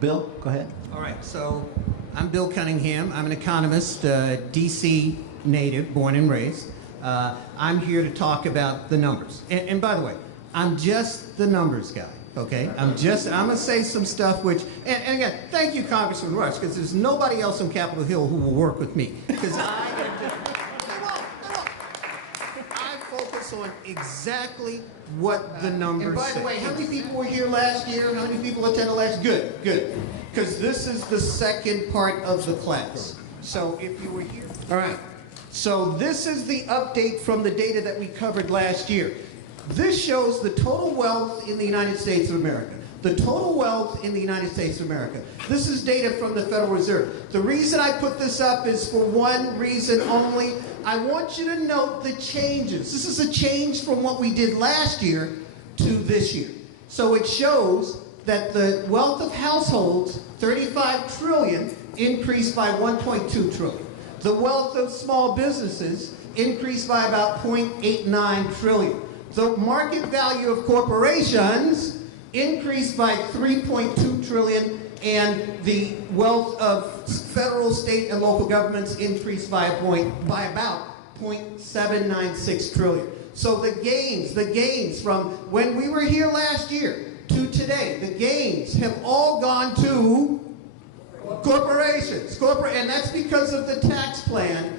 Bill, go ahead. All right, so I'm Bill Cunningham. I'm an economist, DC native, born and raised. I'm here to talk about the numbers. And by the way, I'm just the numbers guy, okay? I'm gonna say some stuff which, and again, thank you, Congressman Rush, because there's nobody else on Capitol Hill who will work with me. Because I focus on exactly what the numbers say. And by the way, how many people were here last year? How many people attended last year? Good. Because this is the second part of the class. So if you were here. All right. So this is the update from the data that we covered last year. This shows the total wealth in the United States of America. The total wealth in the United States of America. This is data from the Federal Reserve. The reason I put this up is for one reason only. I want you to note the changes. This is a change from what we did last year to this year. So it shows that the wealth of households, 35 trillion, increased by 1.2 trillion. The wealth of small businesses increased by about 0.89 trillion. The market value of corporations increased by 3.2 trillion, and the wealth of federal, state, and local governments increased by about 0.796 trillion. So the gains from when we were here last year to today, the gains have all gone to corporations. And that's because of the tax plan,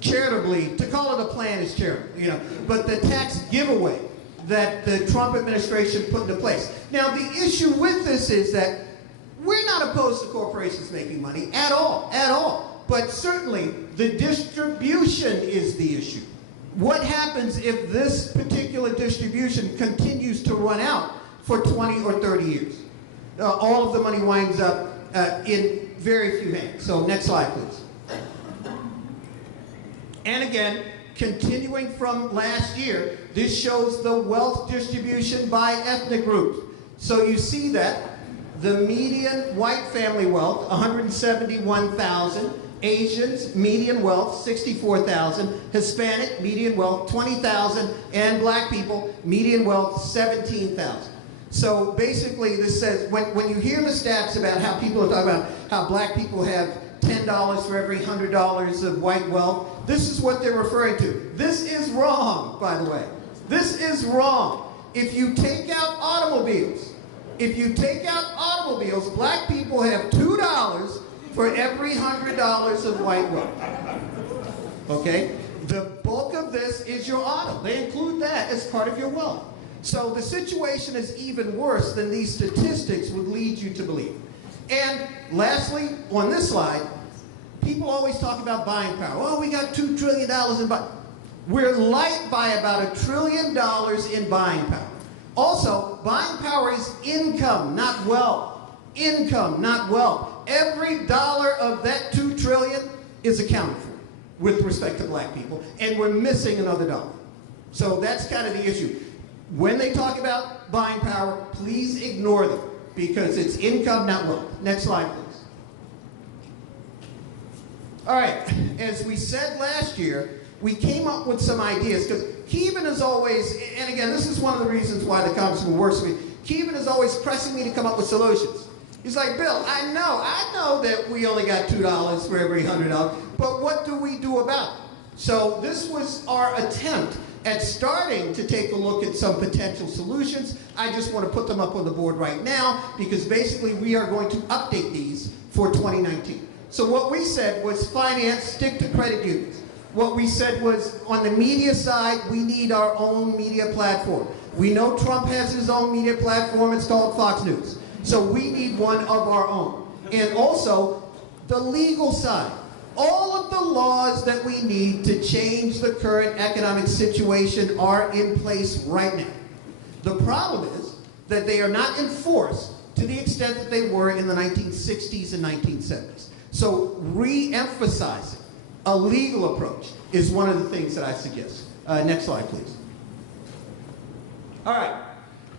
charitably, to call it a plan is charitable, but the tax giveaway that the Trump administration put into place. Now, the issue with this is that we're not opposed to corporations making money at all. But certainly, the distribution is the issue. What happens if this particular distribution continues to run out for 20 or 30 years? All of the money winds up in very few hands. So next slide, please. And again, continuing from last year, this shows the wealth distribution by ethnic groups. So you see that the median white family wealth, 171,000. Asians, median wealth, 64,000. Hispanic, median wealth, 20,000. And black people, median wealth, 17,000. So basically this says, when you hear the stats about how people are talking about how black people have $10 for every $100 of white wealth, this is what they're referring to. This is wrong, by the way. This is wrong. If you take out automobiles, black people have $2 for every $100 of white wealth. Okay? The bulk of this is your auto. They include that as part of your wealth. So the situation is even worse than these statistics would lead you to believe. And lastly, on this slide, people always talk about buying power. Oh, we got $2 trillion in buying. We're light by about $1 trillion in buying power. Also, buying power is income, not wealth. Income, not wealth. Every dollar of that $2 trillion is accounted for with respect to black people, and we're missing another dollar. So that's kind of the issue. When they talk about buying power, please ignore them, because it's income, not wealth. Next slide, please. All right, as we said last year, we came up with some ideas, because Kevin is always, and again, this is one of the reasons why the Congressman works with me, Kevin is always pressing me to come up with solutions. He's like, Bill, I know that we only got $2 for every $100, but what do we do about it? So this was our attempt at starting to take a look at some potential solutions. I just want to put them up on the board right now, because basically we are going to update these for 2019. So what we said was finance, stick to credit unions. What we said was on the media side, we need our own media platform. We know Trump has his own media platform, it's called Fox News. So we need one of our own. And also, the legal side. All of the laws that we need to change the current economic situation are in place right now. The problem is that they are not enforced to the extent that they were in the 1960s and 1970s. So re-emphasizing a legal approach is one of the things that I suggest. Next slide, please. All right.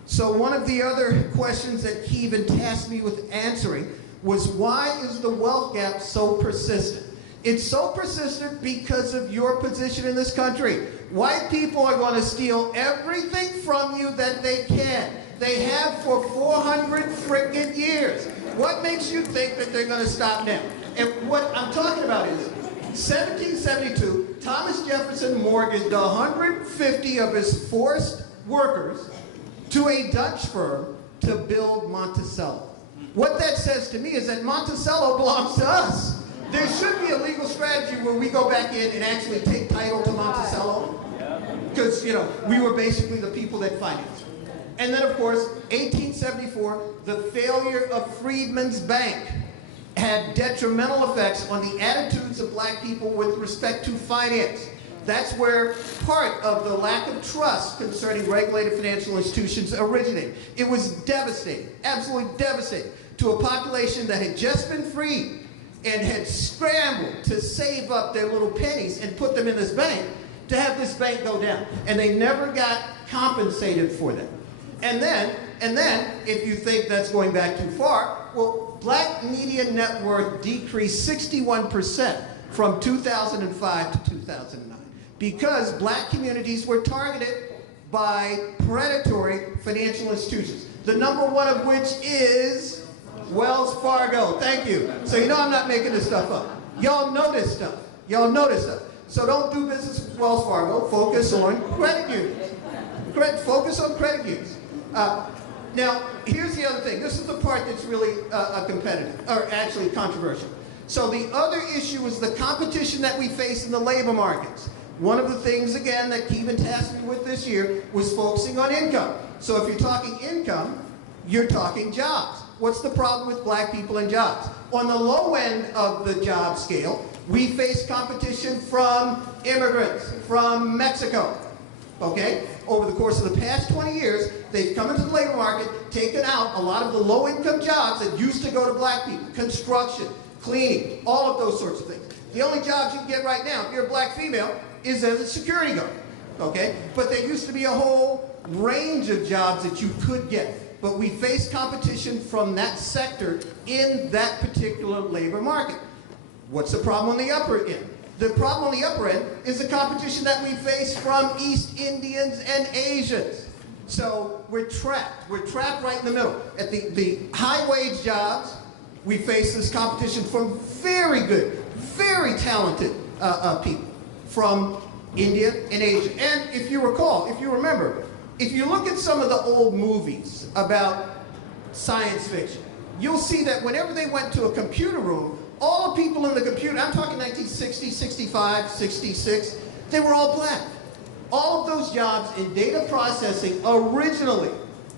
So one of the other questions that Kevin tasked me with answering was, why is the wealth gap so persistent? It's so persistent because of your position in this country. White people are going to steal everything from you that they can. They have for 400 frickin' years. What makes you think that they're going to stop now? And what I'm talking about is 1772, Thomas Jefferson mortgaged 150 of his forced workers to a Dutch firm to build Monticello. What that says to me is that Monticello belongs to us. There should be a legal strategy where we go back in and actually take title to Monticello, because, you know, we were basically the people that financed it. And then, of course, 1874, the failure of Freedmen's Bank had detrimental effects on the attitudes of black people with respect to finance. That's where part of the lack of trust concerning regulated financial institutions originated. It was devastating, absolutely devastating, to a population that had just been freed and had scrambled to save up their little pennies and put them in this bank, to have this bank go down. And they never got compensated for them. And then, if you think that's going back too far, well, black median net worth decreased 61% from 2005 to 2009 because black communities were targeted by predatory financial institutions, the number one of which is Wells Fargo. Thank you. So you know I'm not making this stuff up. Y'all know this stuff. Y'all know this stuff. So don't do business with Wells Fargo. Focus on credit unions. Focus on credit unions. Now, here's the other thing. This is the part that's really competitive, or actually controversial. So the other issue is the competition that we face in the labor markets. One of the things, again, that Kevin tasked me with this year was focusing on income. So if you're talking income, you're talking jobs. What's the problem with black people and jobs? On the low end of the job scale, we face competition from immigrants from Mexico. Okay? Over the course of the past 20 years, they've come into the labor market, taken out a lot of the low-income jobs that used to go to black people. Construction, cleaning, all of those sorts of things. The only jobs you can get right now, if you're a black female, is as a security guard. Okay? But there used to be a whole range of jobs that you could get. But we face competition from that sector in that particular labor market. What's the problem on the upper end? The problem on the upper end is the competition that we face from East Indians and Asians. So we're trapped. We're trapped right in the middle. At the high-wage jobs, we face this competition from very good, very talented people from India and Asia. And if you recall, if you remember, if you look at some of the old movies about science fiction, you'll see that whenever they went to a computer room, all the people in the computer, I'm talking 1960, 65, 66, they were all black. All of those jobs in data processing originally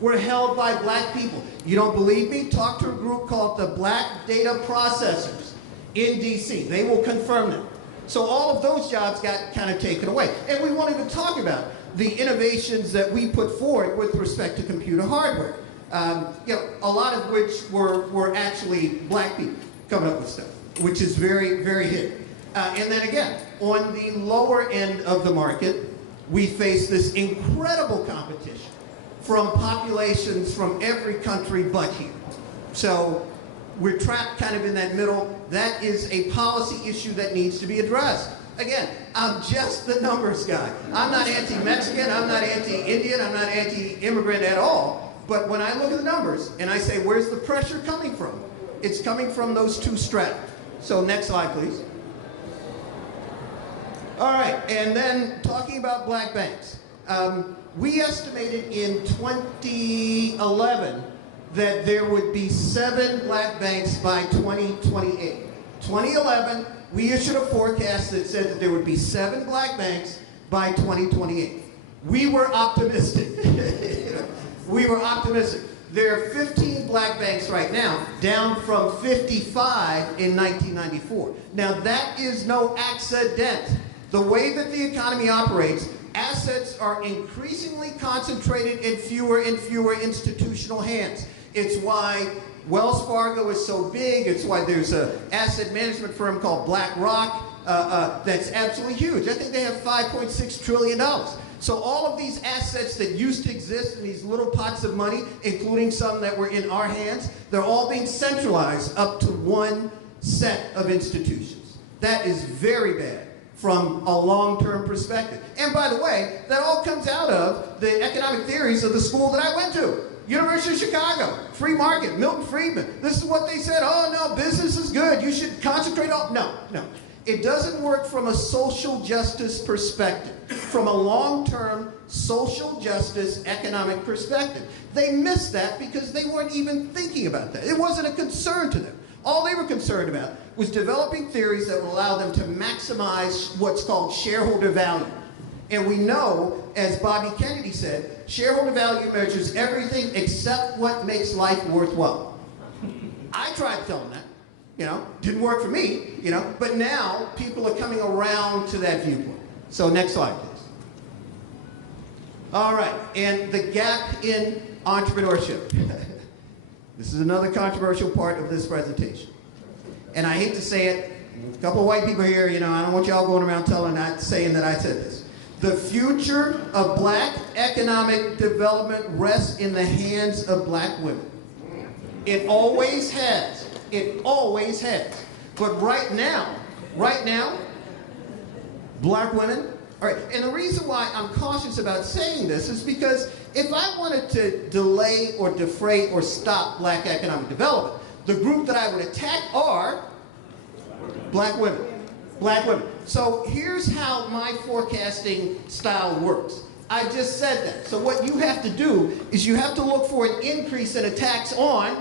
were held by black people. You don't believe me? Talk to a group called the Black Data Processors in DC. They will confirm that. So all of those jobs got kind of taken away. And we won't even talk about the innovations that we put forward with respect to computer hardware. You know, a lot of which were actually black people coming up with stuff, which is very, very hidden. And then again, on the lower end of the market, we face this incredible competition from populations from every country but here. So we're trapped kind of in that middle. That is a policy issue that needs to be addressed. Again, I'm just the numbers guy. I'm not anti-Mexican, I'm not anti-Indian, I'm not anti-immigrant at all. But when I look at the numbers and I say, where's the pressure coming from? It's coming from those two strata. So next slide, please. All right, and then talking about black banks. We estimated in 2011 that there would be 7 black banks by 2028. 2011, we issued a forecast that said that there would be 7 black banks by 2028. We were optimistic. We were optimistic. There are 15 black banks right now, down from 55 in 1994. Now that is no accident. The way that the economy operates, assets are increasingly concentrated in fewer and fewer institutional hands. It's why Wells Fargo is so big. It's why there's an asset management firm called BlackRock that's absolutely huge. I think they have $5.6 trillion. So all of these assets that used to exist in these little pots of money, including some that were in our hands, they're all being centralized up to one set of institutions. That is very bad from a long-term perspective. And by the way, that all comes out of the economic theories of the school that I went to. University of Chicago, free market, Milton Friedman. This is what they said, oh no, business is good, you should concentrate on, no. It doesn't work from a social justice perspective, from a long-term social justice economic perspective. They missed that because they weren't even thinking about that. It wasn't a concern to them. All they were concerned about was developing theories that would allow them to maximize what's called shareholder value. And we know, as Bobby Kennedy said, shareholder value measures everything except what makes life worthwhile. I tried to tell them that, didn't work for me, but now people are coming around to that viewpoint. So next slide, please. All right, and the gap in entrepreneurship. This is another controversial part of this presentation. And I hate to say it, a couple of white people here, I don't want y'all going around saying that I said this. The future of black economic development rests in the hands of black women. It always has. It always has. But right now, black women, all right, and the reason why I'm cautious about saying this is because if I wanted to delay or defray or stop black economic development, the group that I would attack are black women. Black women. So here's how my forecasting style works. I just said that. So what you have to do is you have to look for an increase in attacks on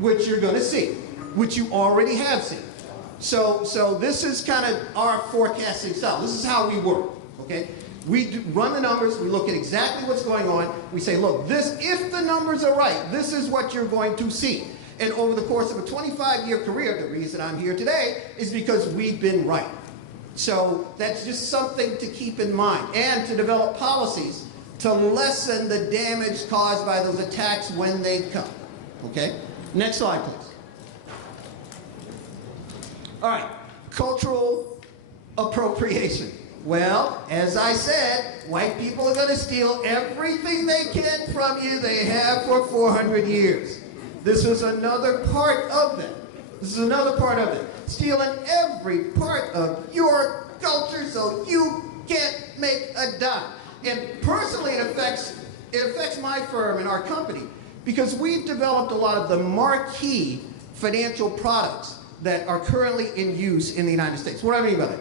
which you're going to see, which you already have seen. So this is kind of our forecasting style. This is how we work, okay? We run the numbers, we look at exactly what's going on, we say, look, if the numbers are right, this is what you're going to see. And over the course of a 25-year career, the reason I'm here today is because we've been right. So that's just something to keep in mind, and to develop policies to lessen the damage caused by those attacks when they come, okay? Next slide, please. All right, cultural appropriation. Well, as I said, white people are going to steal everything they can from you. They have for 400 years. This is another part of that. This is another part of it. Stealing every part of your culture so you can't make a dime. And personally, it affects my firm and our company because we've developed a lot of the marquee financial products that are currently in use in the United States. What do I mean by that?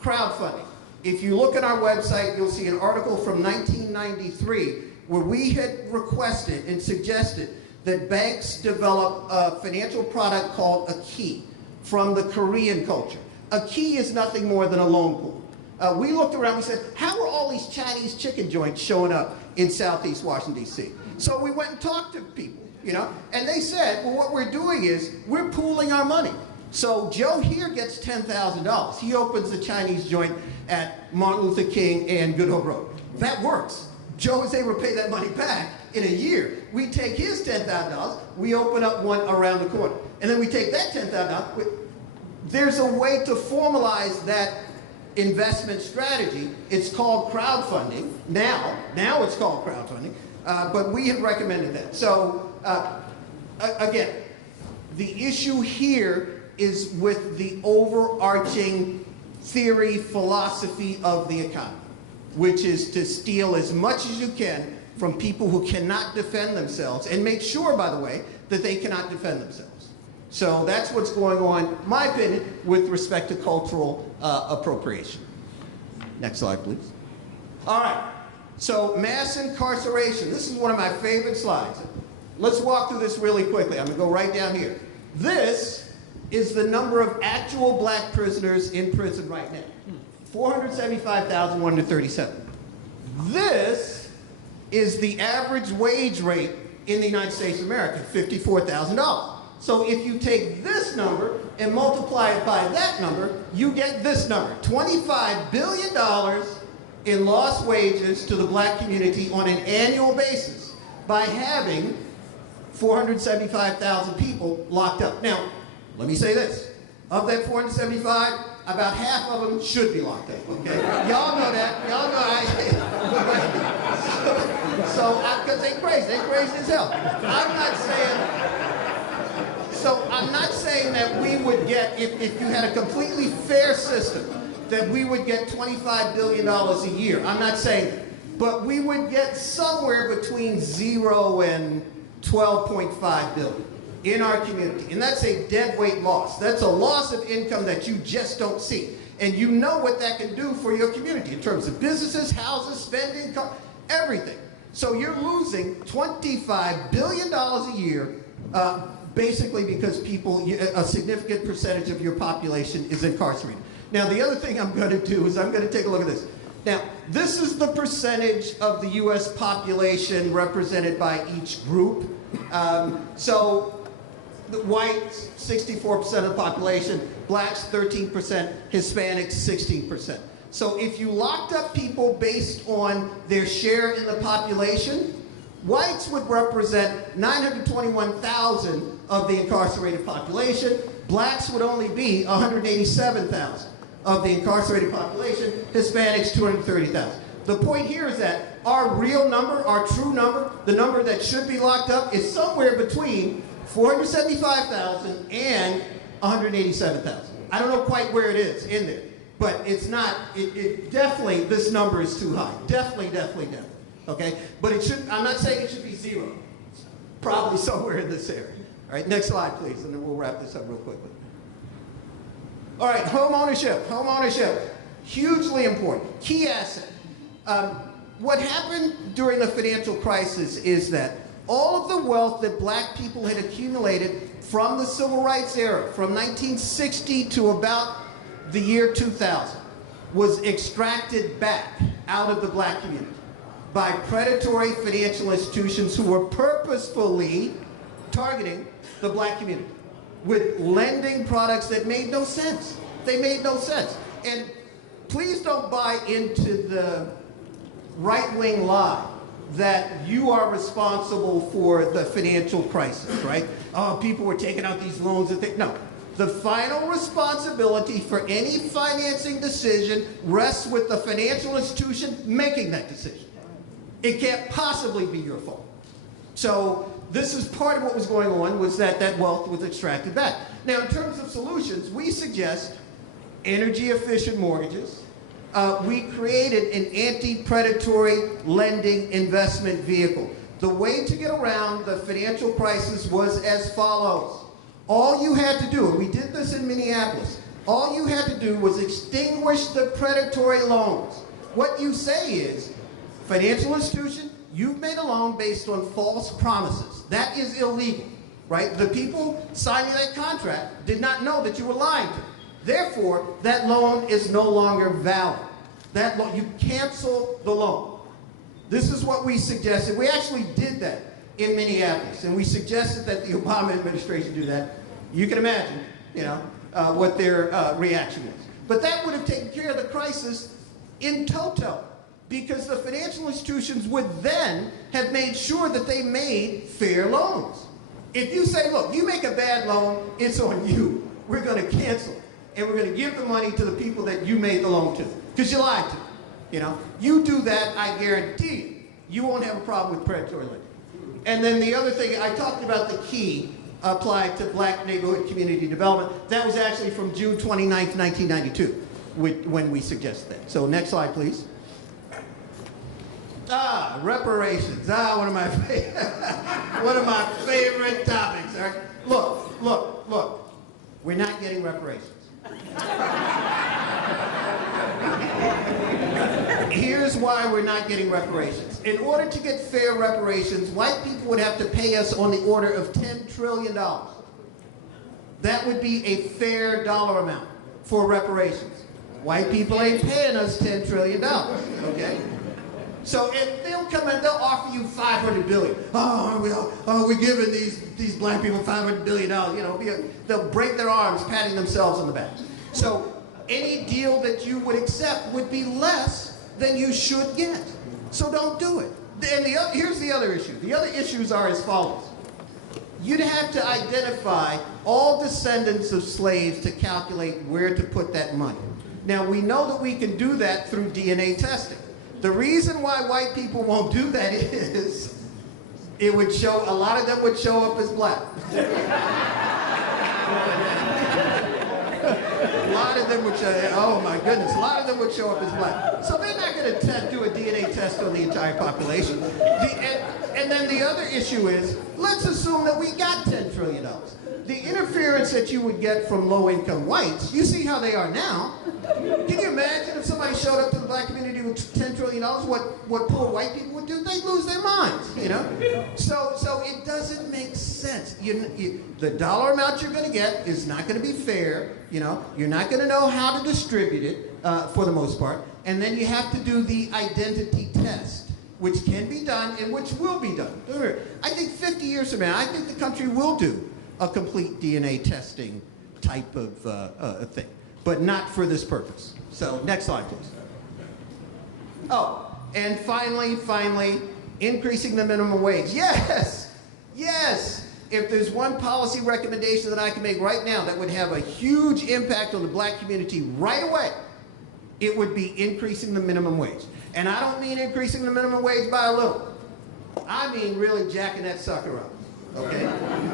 Crowdfunding. If you look at our website, you'll see an article from 1993 where we had requested and suggested that banks develop a financial product called a key from the Korean culture. A key is nothing more than a loan pool. We looked around, we said, how are all these Chinese chicken joints showing up in Southeast Washington, D.C.? So we went and talked to people, and they said, well, what we're doing is we're pooling our money. So Joe here gets $10,000. He opens a Chinese joint at Martin Luther King and Good Hope Road. That works. Joe is able to pay that money back in a year. We take his $10,000, we open up one around the corner. And then we take that $10,000. There's a way to formalize that investment strategy. It's called crowdfunding. Now it's called crowdfunding. But we have recommended that. So again, the issue here is with the overarching theory, philosophy of the economy, which is to steal as much as you can from people who cannot defend themselves, and make sure, by the way, that they cannot defend themselves. So that's what's going on, in my opinion, with respect to cultural appropriation. Next slide, please. All right, so mass incarceration. This is one of my favorite slides. Let's walk through this really quickly. I'm going to go right down here. This is the number of actual black prisoners in prison right now. 475,137. This is the average wage rate in the United States of America, $54,000. So if you take this number and multiply it by that number, you get this number, $25 billion in lost wages to the black community on an annual basis by having 475,000 people locked up. Now, let me say this. Of that 475, about half of them should be locked up, okay? Y'all know that. Y'all know because they're crazy. They're crazy as hell. I'm not saying... So I'm not saying that we would get, if you had a completely fair system, that we would get $25 billion a year. I'm not saying that. But we would get somewhere between 0 and 12.5 billion in our community. And that's a deadweight loss. That's a loss of income that you just don't see. And you know what that can do for your community in terms of businesses, houses, spending, everything. So you're losing $25 billion a year basically because people, a significant percentage of your population is incarcerated. Now the other thing I'm going to do is I'm going to take a look at this. Now, this is the percentage of the U.S. population represented by each group. So the whites, 64% of the population, blacks, 13%, Hispanics, 16%. So if you locked up people based on their share in the population, whites would represent 921,000 of the incarcerated population. Blacks would only be 187,000 of the incarcerated population. Hispanics, 230,000. The point here is that our real number, our true number, the number that should be locked up is somewhere between 475,000 and 187,000. I don't know quite where it is in there, but it's not, it definitely, this number is too high. Definitely. Okay? But it should, I'm not saying it should be 0. It's probably somewhere in this area. All right, next slide, please, and then we'll wrap this up real quickly. All right, home ownership, hugely important, key asset. What happened during the financial crisis is that all of the wealth that black people had accumulated from the civil rights era, from 1960 to about the year 2000, was extracted back out of the black community by predatory financial institutions who were purposefully targeting the black community with lending products that made no sense. They made no sense. And please don't buy into the right-wing lie that you are responsible for the financial crisis, right? Oh, people were taking out these loans and things. No. The final responsibility for any financing decision rests with the financial institution making that decision. It can't possibly be your fault. So this is part of what was going on, was that that wealth was extracted back. Now, in terms of solutions, we suggest energy-efficient mortgages. We created an anti-predatory lending investment vehicle. The way to get around the financial crisis was as follows. All you had to do, and we did this in Minneapolis, all you had to do was extinguish the predatory loans. What you say is, financial institution, you've made a loan based on false promises. That is illegal, right? The people signing that contract did not know that you were lying to them. Therefore, that loan is no longer valid. That loan, you cancel the loan. This is what we suggested. We actually did that in Minneapolis, and we suggested that the Obama administration do that. You can imagine, you know, what their reaction was. But that would have taken care of the crisis in toto, because the financial institutions would then have made sure that they made fair loans. If you say, look, you make a bad loan, it's on you. We're going to cancel it, and we're going to give the money to the people that you made the loan to, because you lied to them. You know, you do that, I guarantee you won't have a problem with predatory lending. And then the other thing, I talked about the key applied to black neighborhood community development. That was actually from June 29th, 1992, when we suggested that. So next slide, please. Reparations. One of my favorite topics. All right? Look. We're not getting reparations. Here's why we're not getting reparations. In order to get fair reparations, white people would have to pay us on the order of $10 trillion. That would be a fair dollar amount for reparations. White people ain't paying us $10 trillion, okay? So, and they'll come and they'll offer you $500 billion. We're giving these black people $500 billion. You know, they'll break their arms patting themselves on the back. So, any deal that you would accept would be less than you should get. So don't do it. And here's the other issue. The other issues are as follows. You'd have to identify all descendants of slaves to calculate where to put that money. Now, we know that we can do that through DNA testing. The reason why white people won't do that is it would show, a lot of them would show up as black. A lot of them would show, oh my goodness, a lot of them would show up as black. So they're not going to do a DNA test on the entire population. And then the other issue is, let's assume that we got $10 trillion. The interference that you would get from low-income whites, you see how they are now. Can you imagine if somebody showed up to the black community with $10 trillion, what poor white people would do? They'd lose their minds, you know? So it doesn't make sense. The dollar amount you're going to get is not going to be fair, you know? You're not going to know how to distribute it, for the most part. And then you have to do the identity test, which can be done and which will be done. I think 50 years from now, I think the country will do a complete DNA testing type of thing, but not for this purpose. So next slide, please. Oh, and finally, increasing the minimum wage. Yes, yes. If there's one policy recommendation that I can make right now that would have a huge impact on the black community right away, it would be increasing the minimum wage. And I don't mean increasing the minimum wage by a little. I mean really jacking that sucker up. Okay?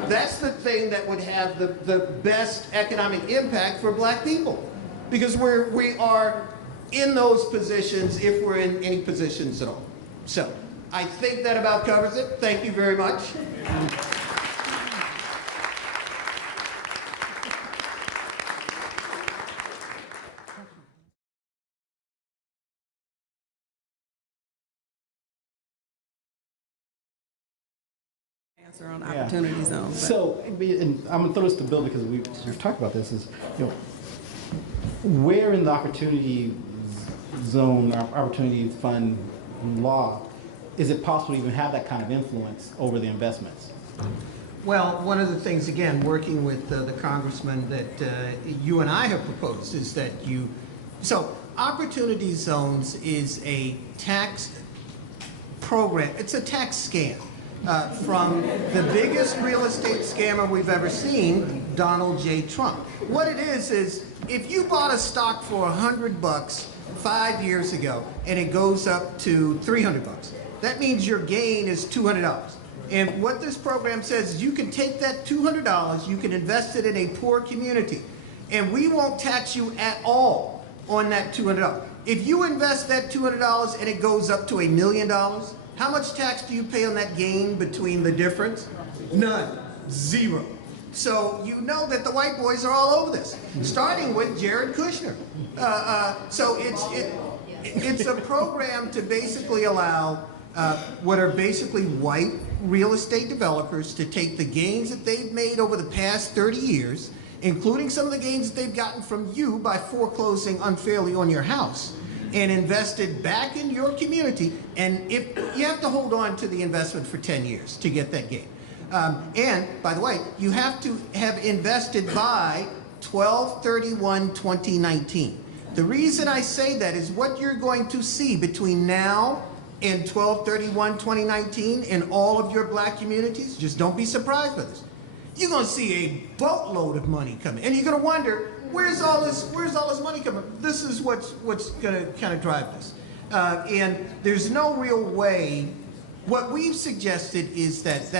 That's the thing that would have the best economic impact for black people. Because we are in those positions if we're in any positions at all. So, I think that about covers it. Thank you very much. On opportunity zone. So, and I'm going to throw this to Bill because we've talked about this, is, you know, where in the opportunity zone, or opportunity fund law, is it possible to even have that kind of influence over the investments? Well, one of the things, again, working with the congressman that you and I have proposed is that so opportunity zones is a tax program, it's a tax scam. From the biggest real estate scammer we've ever seen, Donald J. Trump. What it is if you bought a stock for $100 5 years ago and it goes up to $300, that means your gain is $200. And what this program says is you can take that $200, you can invest it in a poor community, and we won't tax you at all on that $200. If you invest that $200 and it goes up to $1 million, how much tax do you pay on that gain between the difference? None. Zero. So you know that the white boys are all over this, starting with Jared Kushner. So it's a program to basically allow what are basically white real estate developers to take the gains that they've made over the past 30 years, including some of the gains that they've gotten from you by foreclosing unfairly on your house, and invested back in your community. And if you have to hold on to the investment for 10 years to get that gain. And by the way, you have to have invested by 12/31/2019. The reason I say that is what you're going to see between now and 12/31/2019 in all of your black communities, just don't be surprised by this. You're going to see a boatload of money coming, and you're going to wonder, where's all this money coming from? This is what's going to kind of drive this. And there's no real way. What we've suggested is that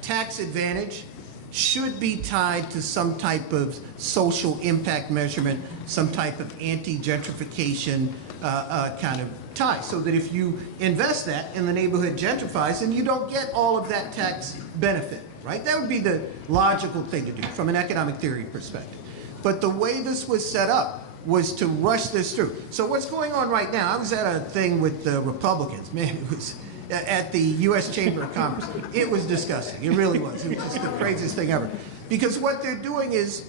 tax advantage should be tied to some type of social impact measurement, some type of anti-gentrification kind of tie, so that if you invest that and the neighborhood gentrifies, then you don't get all of that tax benefit, right? That would be the logical thing to do from an economic theory perspective. But the way this was set up was to rush this through. So what's going on right now, I was at a thing with the Republicans, man, it was at the U.S. Chamber of Commerce. It was disgusting, it really was. It was just the craziest thing ever. Because what they're doing is,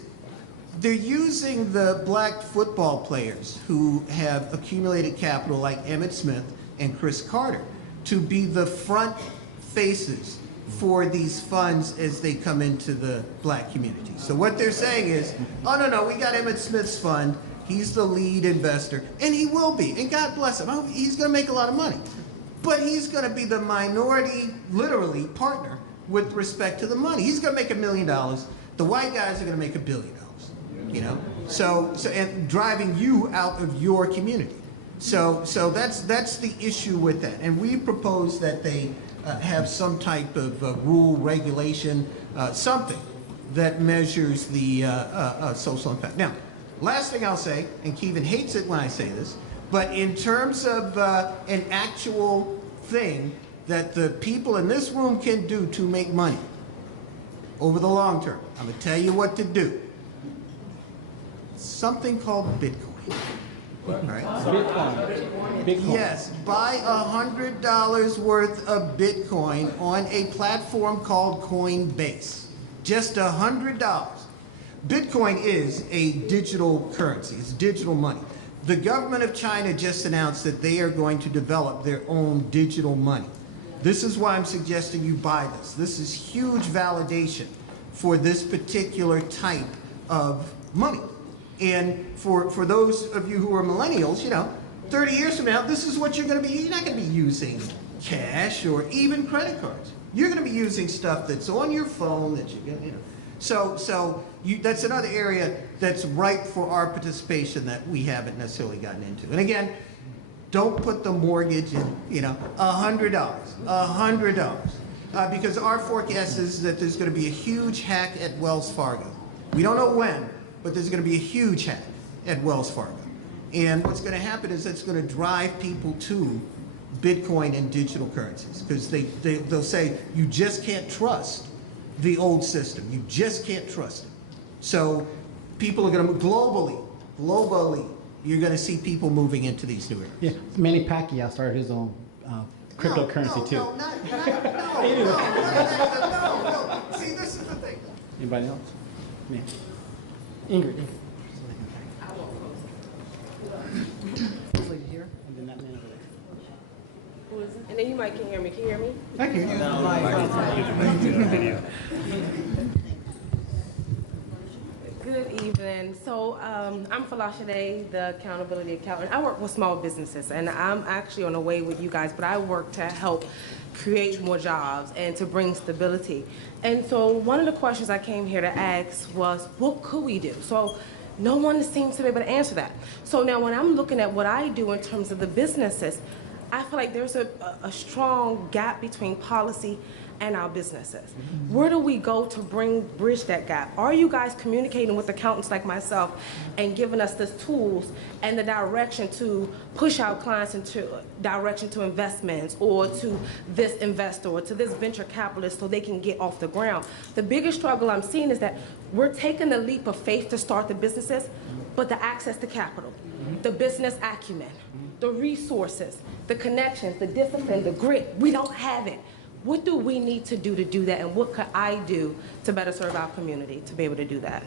they're using the black football players who have accumulated capital like Emmitt Smith and Chris Carter to be the front faces for these funds as they come into the black community. So what they're saying is, oh no, we got Emmitt Smith's fund, he's the lead investor, and he will be, and God bless him, he's gonna make a lot of money. But he's gonna be the minority, literally, partner with respect to the money. He's gonna make $1 million, the white guys are gonna make $1 billion, you know? So and driving you out of your community. So that's the issue with that. And we propose that they have some type of rule, regulation, something that measures the social impact. Now, last thing I'll say, and Kevin hates it when I say this, but in terms of an actual thing that the people in this room can do to make money over the long term, I'm going to tell you what to do. Something called Bitcoin. Right? Bitcoin. Yes, buy $100 worth of Bitcoin on a platform called Coinbase. Just $100. Bitcoin is a digital currency. It's digital money. The government of China just announced that they are going to develop their own digital money. This is why I'm suggesting you buy this. This is huge validation for this particular type of money. And for those of you who are millennials, 30 years from now, this is what you're going to be. You're not going to be using cash or even credit cards. You're going to be using stuff that's on your phone that you're going to, So that's another area that's ripe for our participation that we haven't necessarily gotten into. And again, don't put the mortgage in, $100. Because our forecast is that there's going to be a huge hack at Wells Fargo. We don't know when, but there's going to be a huge hack at Wells Fargo. And what's going to happen is it's going to drive people to Bitcoin and digital currencies, because they'll say you just can't trust the old system. You just can't trust it. So people are going to, globally, you're going to see people moving into these new areas. Yeah, Manny Pacquiao started his own cryptocurrency too. No. See, this is the thing. Anybody else? Yeah. Ingrid. I won't close This lady here, and then that man over there. Who is it? And then you might can hear me. Can you hear me? I can hear you. Good evening. So I'm Falasha Day, the accountability accountant. I work with small businesses, and I'm actually on the way with you guys, but I work to help create more jobs and to bring stability. And so one of the questions I came here to ask was, what could we do? So no one seems to be able to answer that. So now when I'm looking at what I do in terms of the businesses, I feel like there's a strong gap between policy and our businesses. Where do we go to bridge that gap? Are you guys communicating with accountants like myself and giving us the tools and the direction to push our clients into direction to investments or to this investor or to this venture capitalist so they can get off the ground? The biggest struggle I'm seeing is that we're taking the leap of faith to start the businesses, but the access to capital, the business acumen, the resources, the connections, the discipline, the grit, we don't have it. What do we need to do that, and what could I do to better serve our community to be able to do that?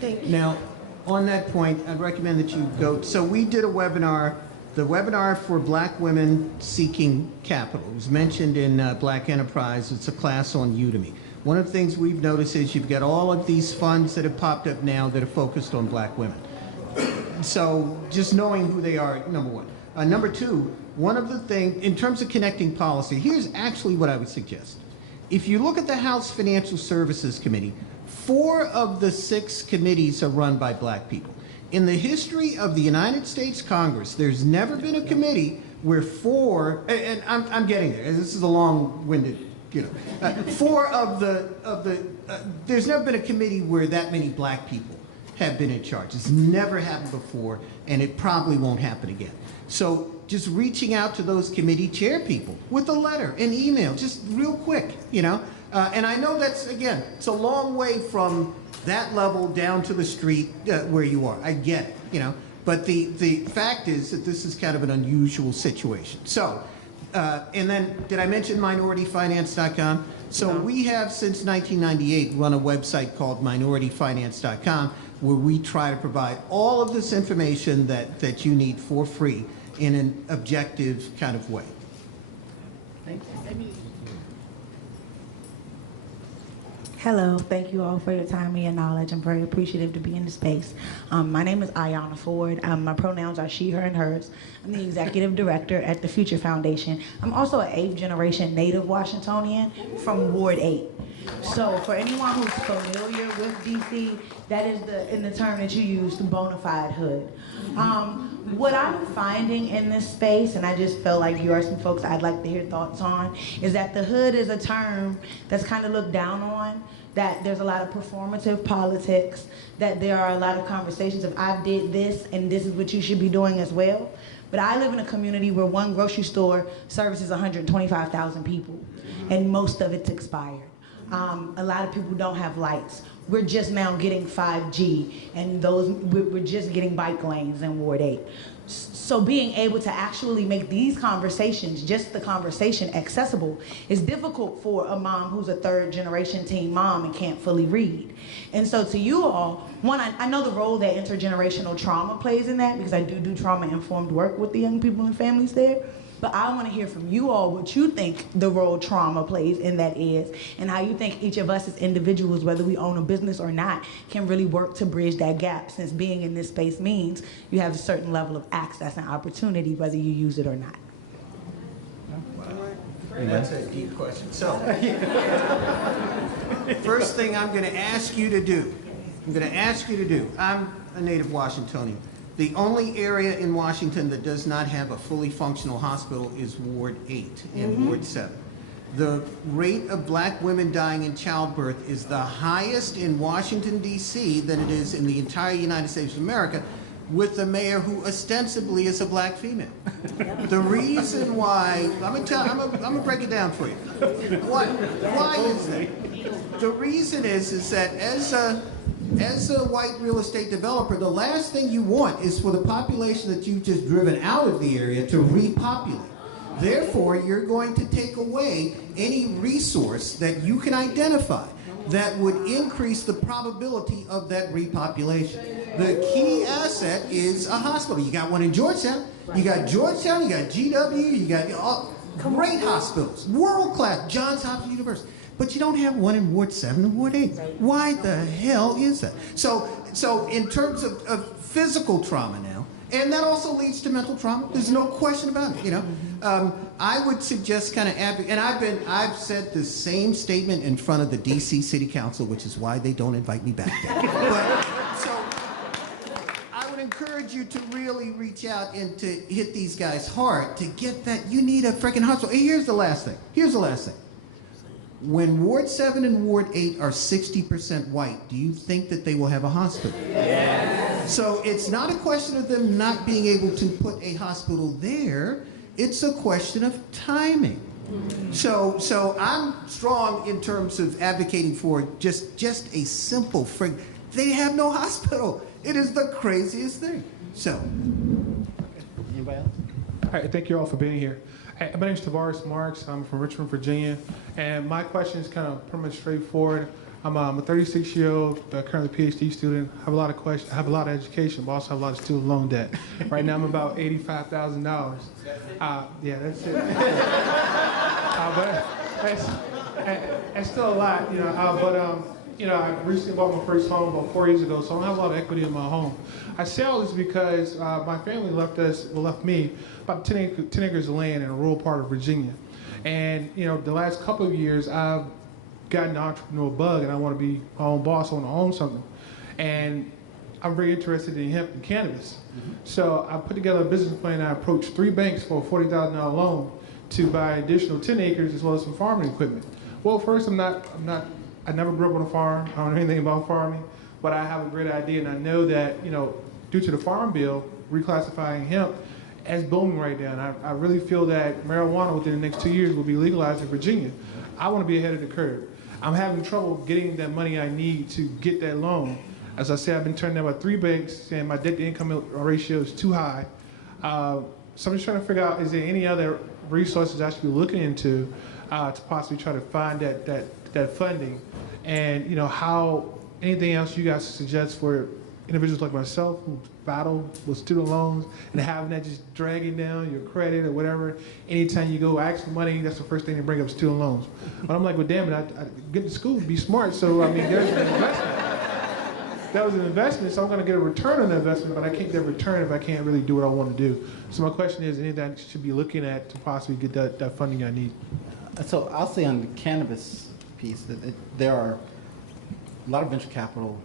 Thank you. Now, on that point, I'd recommend that you go. So we did a webinar, the webinar for Black women seeking capital. It was mentioned in Black Enterprise. It's a class on Udemy. One of the things we've noticed is you've got all of these funds that have popped up now that are focused on Black women. So just knowing who they are, number one. Number two, one of the things, in terms of connecting policy, here's actually what I would suggest. If you look at the House Financial Services Committee, 4 of the 6 committees are run by Black people. In the history of the United States Congress, there's never been a committee where 4, and I'm getting there, this is a long-winded, 4 of the, there's never been a committee where that many Black people have been in charge. It's never happened before, and it probably won't happen again. So just reaching out to those committee chair people with a letter, an email, just real quick, and I know that's, again, it's a long way from that level down to the street where you are. I get it, but the fact is that this is kind of an unusual situation. So, and then, did I mention minorityfinance.com? So we have, since 1998, run a website called minorityfinance.com, where we try to provide all of this information that you need for free in an objective kind of way. Thank you. Hello, thank you all for your time and your knowledge. I'm very appreciative to be in the space. My name is Ayanna Ford. My pronouns are she, her, and hers. I'm the executive director at the Future Foundation. I'm also an 8th generation native Washingtonian from Ward 8. So for anyone who's familiar with DC, that is in the term that you use, the bona fide hood. What I'm finding in this space, and I just feel like you are some folks I'd like to hear thoughts on, is that the hood is a term that's kind of looked down on, that there's a lot of performative politics, that there are a lot of conversations of I did this and this is what you should be doing as well. But I live in a community where one grocery store services 125,000 people, and most of it's expired. A lot of people don't have lights. We're just now getting 5G, and we're just getting bike lanes in Ward 8. So being able to actually make these conversations, just the conversation, accessible is difficult for a mom who's a third-generation teen mom and can't fully read. And so to you all, one, I know the role that intergenerational trauma plays in that, because I do trauma-informed work with the young people and families there. But I want to hear from you all what you think the role trauma plays in that is, and how you think each of us as individuals, whether we own a business or not, can really work to bridge that gap, since being in this space means you have a certain level of access and opportunity, whether you use it or not. That's a deep question. So, first thing I'm going to ask you to do, I'm a native Washingtonian. The only area in Washington that does not have a fully functional hospital is Ward 8 and Ward 7. The rate of black women dying in childbirth is the highest in Washington, D.C. than it is in the entire United States of America, with the mayor who ostensibly is a black female. The reason why, I'm gonna break it down for you. Why is that? The reason is that as a white real estate developer, the last thing you want is for the population that you've just driven out of the area to repopulate. Therefore, you're going to take away any resource that you can identify that would increase the probability of that repopulation. The key asset is a hospital. You got one in Georgetown. You got Georgetown, you got GW, you got great hospitals, world-class, Johns Hopkins University. But you don't have one in Ward 7 and Ward 8. Why the hell is that? So in terms of physical trauma now, and that also leads to mental trauma. There's no question about it. You know, I would suggest kind of and I've said the same statement in front of the D.C. City Council, which is why they don't invite me back there. But so I would encourage you to really reach out and to hit these guys hard to get that. You need a freaking hospital. And here's the last thing. When Ward 7 and Ward 8 are 60% white, do you think that they will have a hospital? Yes. So it's not a question of them not being able to put a hospital there. It's a question of timing. So I'm strong in terms of advocating for just a simple thing. They have no hospital. It is the craziest thing. So. Anybody else? All right, thank you all for being here. Hey, my name is Tavares Marks. I'm from Richmond, Virginia. And my question is kind of pretty much straightforward. I'm a 36-year-old, currently PhD student. I have a lot of questions. I have a lot of education, but also have a lot of student loan debt. Right now, I'm about $85,000. Yeah, that's it. But it's still a lot, you know. You know, I recently bought my first home about 4 years ago, so I don't have a lot of equity in my home. I say all this because my family left me about 10 acres of land in a rural part of Virginia. And, you know, the last couple of years, I've gotten the entrepreneurial bug, and I want to be my own boss. I want to own something. And I'm very interested in hemp and cannabis. So I put together a business plan. I approached 3 banks for a $40,000 loan to buy additional 10 acres as well as some farming equipment. Well, first, I never grew up on a farm. I don't know anything about farming, but I have a great idea, and I know that, you know, due to the Farm Bill, reclassifying hemp as booming right now, and I really feel that marijuana within the next 2 years will be legalized in Virginia. I want to be ahead of the curve. I'm having trouble getting that money I need to get that loan. As I said, I've been turned down by 3 banks, saying my debt-to-income ratio is too high. So I'm just trying to figure out, is there any other resources I should be looking into to possibly try to find that funding, and, you know, how anything else you guys suggest for individuals like myself who battle with student loans and having that just dragging down your credit or whatever. Anytime you go ask for money, that's the first thing they bring up, student loans. But I'm like, well, damn it, I get to school, be smart. So I mean, there's an investment. That was an investment, so I'm going to get a return on the investment, but I can't get a return if I can't really do what I want to do. So my question is, anything I should be looking at to possibly get that funding I need? So I'll say on the cannabis piece that there are a lot of venture capital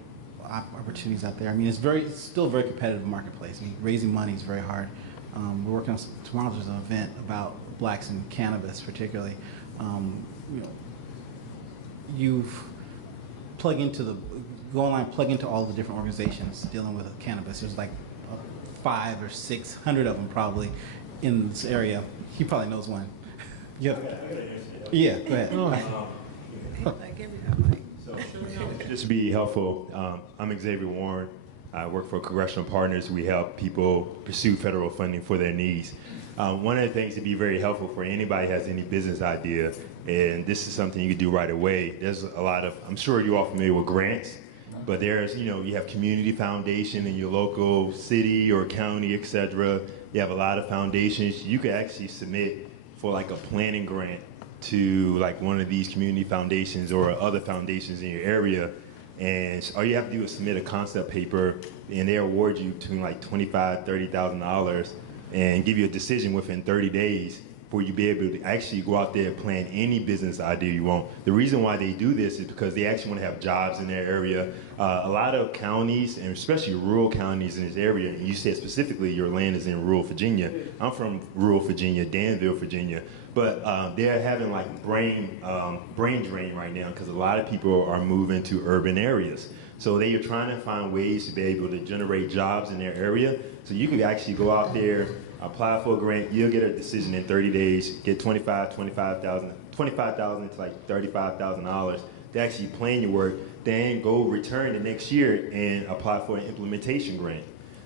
opportunities out there. I mean, it's still a very competitive marketplace. I mean, raising money is very hard. We're working on tomorrow. There's an event about blacks in cannabis, particularly. You know, you've go online, plug into all the different organizations dealing with cannabis. There's like 500 or 600 of them probably in this area. He probably knows one. Yeah. Yeah. Go ahead. So, just to be helpful, I'm Xavier Warren. I work for Congressional Partners. We help people pursue federal funding for their needs. One of the things to be very helpful for anybody who has any business idea, and this is something you can do right away. There's a lot of, I'm sure you're all familiar with grants, but there's, you know, you have community foundation in your local city or county, etc. You have a lot of foundations. You could actually submit for like a planning grant to like one of these community foundations or other foundations in your area. And all you have to do is submit a concept paper, and they award you between like $25,000, $30,000 and give you a decision within 30 days for you to be able to actually go out there and plan any business idea you want. The reason why they do this is because they actually want to have jobs in their area. A lot of counties, and especially rural counties in this area, and you said specifically your land is in rural Virginia. I'm from rural Virginia, Danville, Virginia. But they're having like brain drain right now because a lot of people are moving to urban areas. So they are trying to find ways to be able to generate jobs in their area. So you could actually go out there, apply for a grant, you'll get a decision in 30 days, get $25,000 to like $35,000 to actually plan your work, then go return the next year and apply for an implementation grant.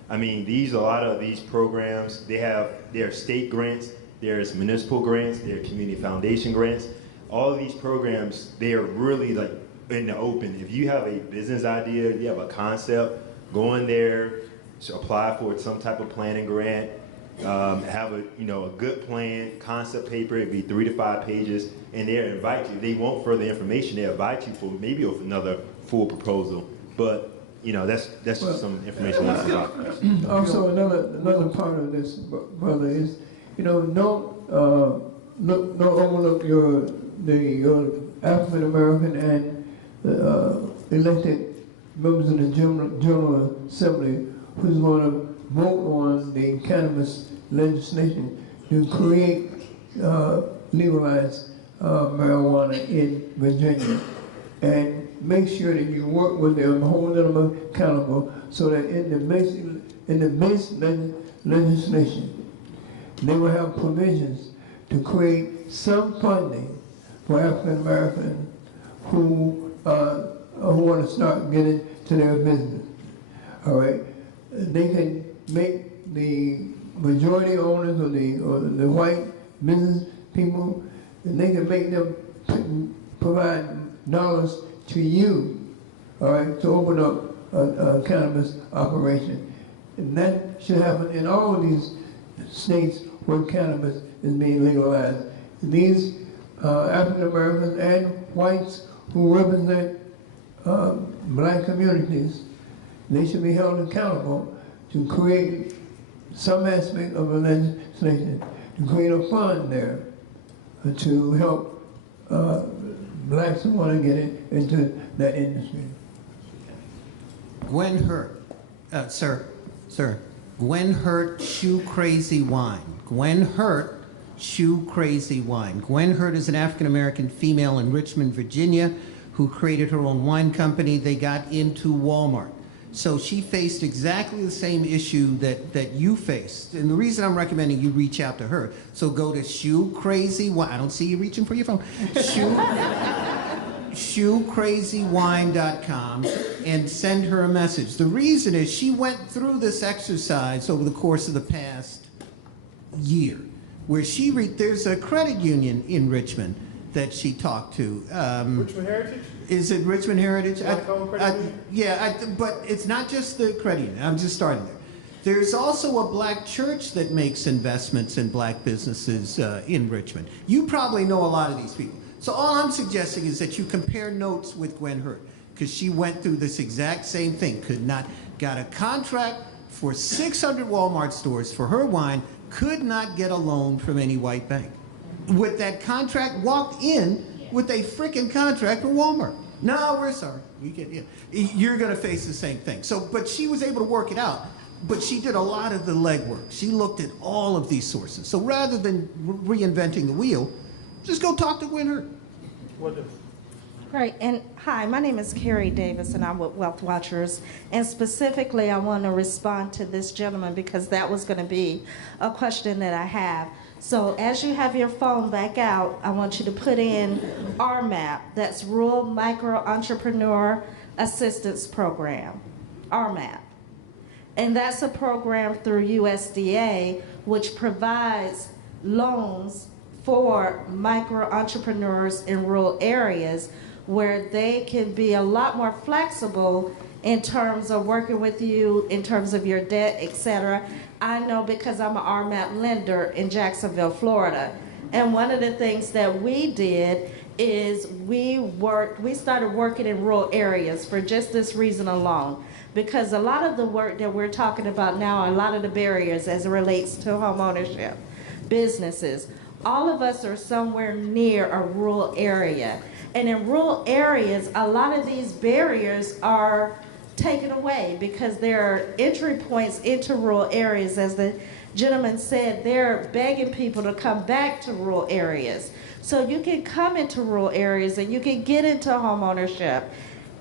I mean, a lot of these programs, there are state grants, there's municipal grants, there are community foundation grants. All of these programs, they are really like in the open. If you have a business idea, you have a concept, go in there, apply for some type of planning grant, have a good plan, concept paper, it'd be 3 to 5 pages, and they'll invite you. They want further information, they'll invite you for maybe another full proposal. But that's just some information that's about. Also, another part of this, brother, is don't overlook your African American and elected members of the General Assembly who's going to vote on the cannabis legislation to create legalized marijuana in Virginia, and make sure that you work with them, hold them accountable, so that in the base legislation, they will have provisions to create some funding for African Americans who want to start getting to their business. All right, they can make the majority owners or the white business people, and they can make them provide dollars to you, all right, to open up a cannabis operation, and that should happen in all of these states where cannabis is being legalized. These African Americans and whites who represent black communities, they should be held accountable to create some aspect of a legislation, to create a fund there to help blacks who want to get into that industry. Gwen Hurt, sir, Gwen Hurt Shoe Crazy Wine. Gwen Hurt Shoe Crazy Wine. Gwen Hurt is an African-American female in Richmond, Virginia, who created her own wine company. They got into Walmart. So she faced exactly the same issue that you faced. And the reason I'm recommending you reach out to her, so go to Shoe Crazy Wine. I don't see you reaching for your phone. ShoeCrazyWine.com and send her a message. The reason is she went through this exercise over the course of the past year, where there's a credit union in Richmond that she talked to. Richmond Heritage? Is it Richmond Heritage? Yeah, but it's not just the credit union. I'm just starting there. There's also a black church that makes investments in black businesses in Richmond. You probably know a lot of these people. So all I'm suggesting is that you compare notes with Gwen Hurt, because she went through this exact same thing. Got a contract for 600 Walmart stores for her wine, could not get a loan from any white bank. With that contract, walked in with a frickin' contract for Walmart. No, we're sorry. We get you. You're going to face the same thing. So, but she was able to work it out. But she did a lot of the legwork. She looked at all of these sources. So rather than reinventing the wheel, just go talk to Gwen Hurt. Great, and hi, my name is Carrie Davis, and I'm with Wealth Watchers. And specifically, I want to respond to this gentleman because that was going to be a question that I have. So as you have your phone back out, I want you to put in RMAP, that's Rural Micro Entrepreneur Assistance Program, RMAP. And that's a program through USDA which provides loans for micro entrepreneurs in rural areas where they can be a lot more flexible in terms of working with you, in terms of your debt, etc. I know because I'm an RMAP lender in Jacksonville, Florida. And one of the things that we did is we started working in rural areas for just this reason alone. Because a lot of the work that we're talking about now, a lot of the barriers as it relates to home ownership, businesses, all of us are somewhere near a rural area. And in rural areas, a lot of these barriers are taken away because there are entry points into rural areas. As the gentleman said, they're begging people to come back to rural areas. So you can come into rural areas and you can get into home ownership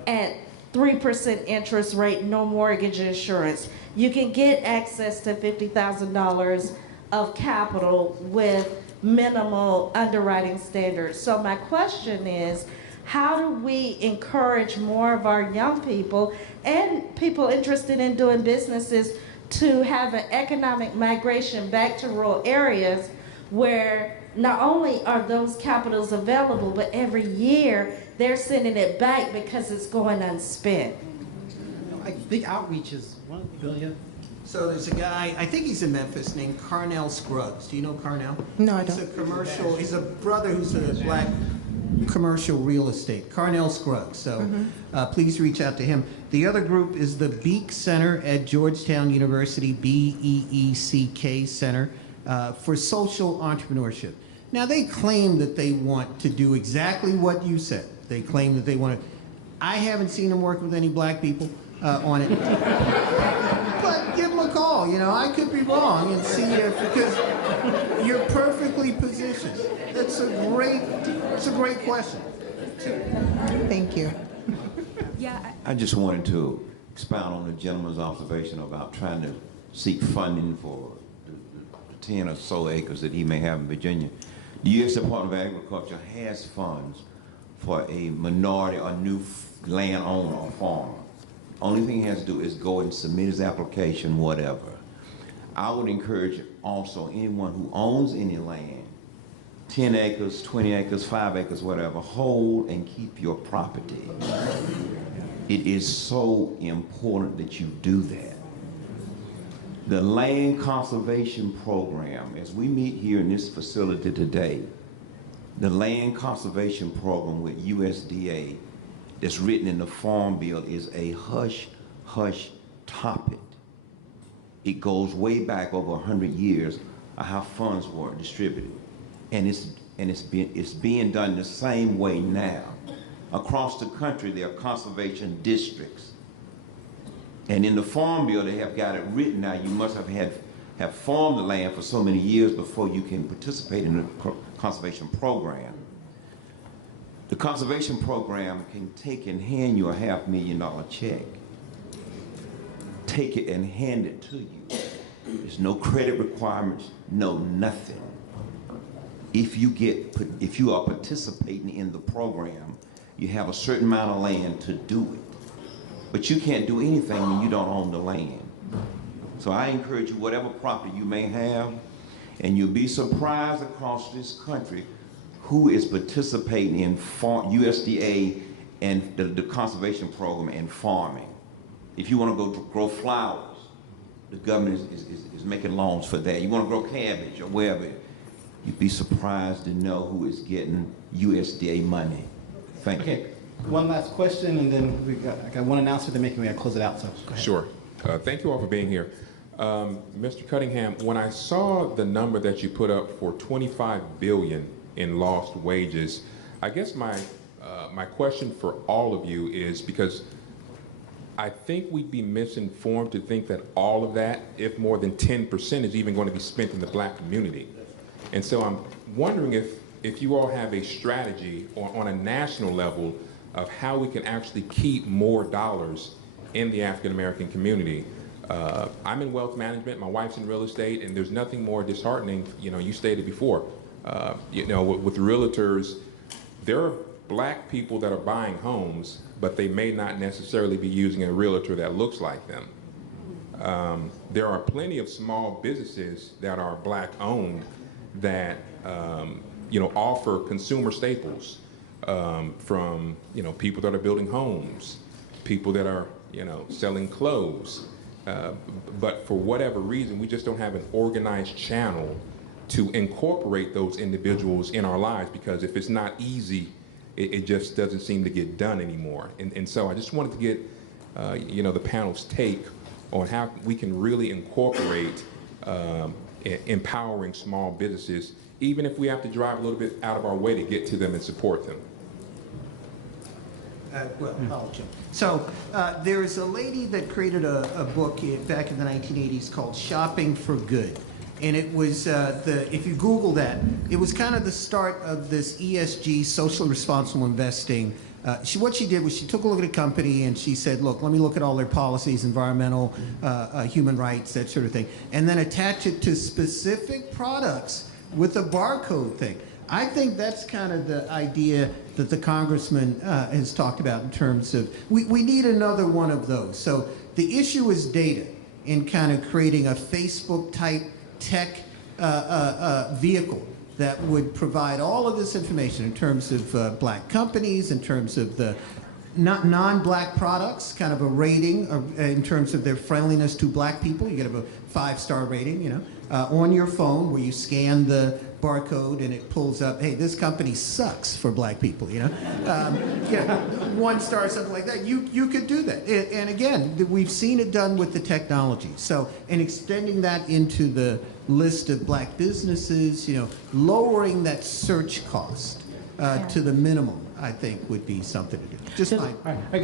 at 3% interest rate, no mortgage insurance. You can get access to $50,000 of capital with minimal underwriting standards. So my question is, how do we encourage more of our young people and people interested in doing businesses to have an economic migration back to rural areas where not only are those capitals available, but every year they're sending it back because it's going unspent? I think outreach is $1 billion. So there's a guy, I think he's in Memphis, named Carnell Scruggs. Do you know Carnell? No, I He's don't. a commercial, he's a brother who's a black commercial real estate, Carnell Scruggs. So please reach out to him. The other group is the Beek Center at Georgetown University, BEECK Center, for Social Entrepreneurship. Now they claim that they want to do exactly what you said. They claim that they want to, I haven't seen them work with any black people on it. But give them a call, you know, I could be wrong, and see if, because you're perfectly positioned. It's a great question. Thank you. Yeah, I just wanted to expound on the gentleman's observation about trying to seek funding for the 10 or so acres that he may have in Virginia. The U.S. Department of Agriculture has funds for a minority or new landowner or farmer. Only thing he has to do is go and submit his application, whatever. I would encourage also anyone who owns any land, 10 acres, 20 acres, 5 acres, whatever, hold and keep your property. It is so important that you do that. The Land Conservation Program, as we meet here in this facility today, the Land Conservation Program with USDA that's written in the Farm Bill is a hush topic. It goes way back over 100 years of how funds were distributed. And it's being done the same way now. Across the country, there are conservation districts. And in the Farm Bill, they have got it written now. You must have farmed the land for so many years before you can participate in the conservation program. The conservation program can take and hand you a $500,000 check. Take it and hand it to you. There's no credit requirements, no nothing. If you are participating in the program, you have a certain amount of land to do it. But you can't do anything when you don't own the land. So I encourage you, whatever property you may have, and you'll be surprised across this country who is participating in USDA and the conservation program and farming. If you want to go grow flowers, the government is making loans for that. You want to grow cabbage or wherever, you'd be surprised to know who is getting USDA money. Thank you. Okay, one last question, and then I got one announcement to make, and we got to close it out. So go ahead. Sure. Thank you all for being here. Mr. Cunningham, when I saw the number that you put up for $25 billion in lost wages, I guess my My question for all of you is because I think we'd be misinformed to think that all of that, if more than 10%, is even going to be spent in the black community. And so I'm wondering if you all have a strategy on a national level of how we can actually keep more dollars in the African American community. I'm in wealth management, my wife's in real estate, and there's nothing more disheartening, you stated before, with realtors, there are black people that are buying homes, but they may not necessarily be using a realtor that looks like them. There are plenty of small businesses that are black owned that offer consumer staples from people that are building homes, people that are selling clothes. But for whatever reason, we just don't have an organized channel to incorporate those individuals in our lives, because if it's not easy, it just doesn't seem to get done anymore. And so I just wanted to get the panel's take on how we can really incorporate empowering small businesses, even if we have to drive a little bit out of our way to get to them and support them. I'll jump. So there's a lady that created a book back in the 1980s called Shopping for Good. And it was, if you Google that, it was kind of the start of this ESG, social responsible investing. What she did was she took a look at a company and she said, look, let me look at all their policies, environmental, human rights, that sort of thing, and then attach it to specific products with a barcode thing. I think that's kind of the idea that the congressman has talked about in terms of, we need another one of those. So the issue is data in kind of creating a Facebook-type tech vehicle that would provide all of this information in terms of black companies, in terms of the non-black products, kind of a rating in terms of their friendliness to black people. You get a 5-star rating, on your phone where you scan the barcode and it pulls up, hey, this company sucks for black people, 1 star, something like that. You could do that. And again, we've seen it done with the technology. So, and extending that into the list of black businesses, lowering that search cost to the minimum, I think would be something to do.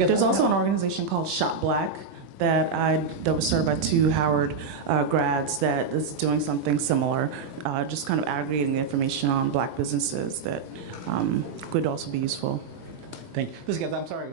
There's also an organization called Shop Black that was started by 2 Howard grads that is doing something similar, just kind of aggregating information on black businesses that could also be useful. Thank you. Listen, guys, I'm sorry.